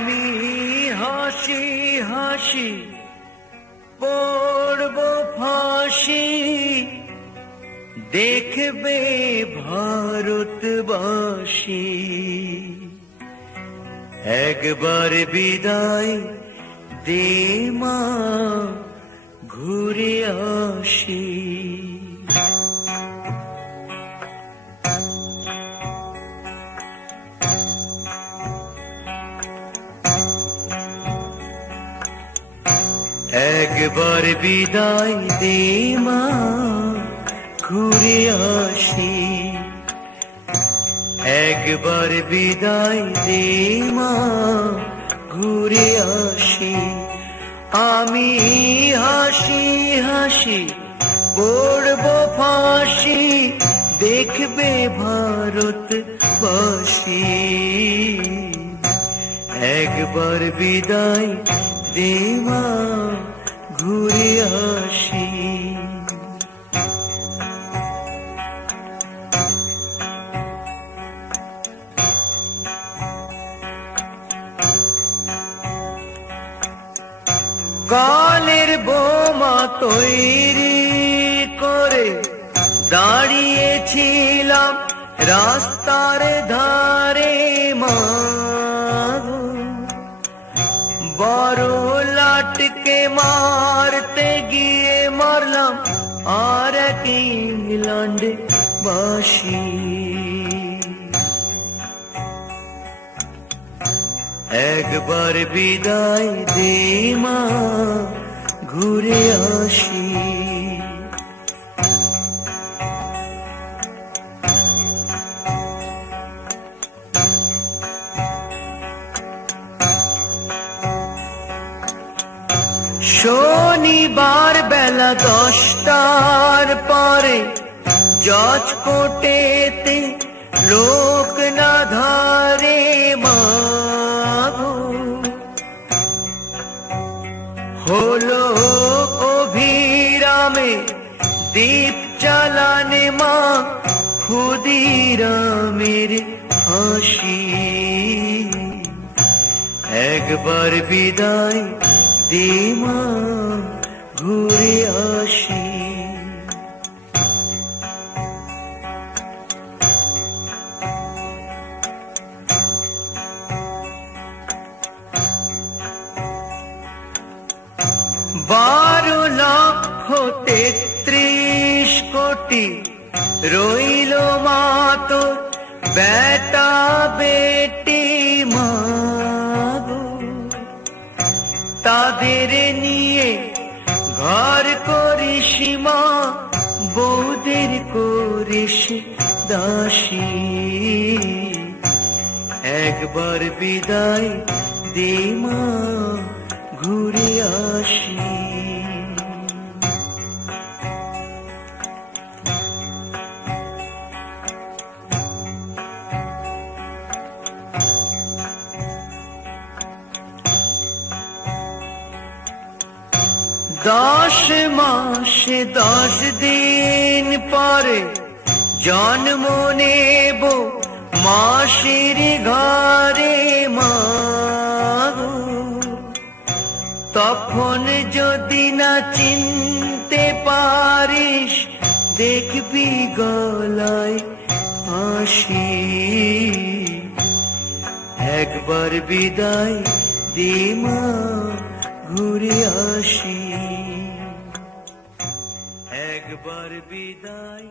আমি হাসি হাসি পড়ব ফাঁসি। দেখবে ভারতবাসী। একবার বিদায় দে মা ঘুরে আসি। একবার বিদায় দে মা, ঘুরে আসি। একবার বিদায় দে মা, ঘুরে আসি। আমি হাসি হাসি পড়ব ফাঁসি, দেখবে ভারত বাসী একবার বিদায় দে মা ঘুরে আসি। কালের বোমা তৈরি করে দাঁড়িয়েছিলাম রাস্তার ধারে মা। মারতে গিয়ে মারলাম আর এক ইংল্যান্ড বাসী একবার বিদায় দে মা ঘুরে আসি শনিবার বেলা দশটার পরে জজ কোটেতে লোক না ধারে হলো অভিরামে দীপ চালানে মা ক্ষুদিরামের হাসি। একবার বিদায় দে ঘুরে আসি। বারো লক্ষ তেত্রিশ কোটি রইল মাতো বেটা বেটি মাগো তাদের নিয়ে ঘর করিস মা বৌদের করিস দাসী। একবার বিদায় দে মা ঘুরে আসি। দশ মাসে, দশ দিন পরে জন্ম নেব মাসির ঘরে মাগো তখন যদি না চিনতে পারিস, দেখবি গলায় হাসি। একবার বিদায় দে মা, ঘুরে আসি। একবার বিদায়।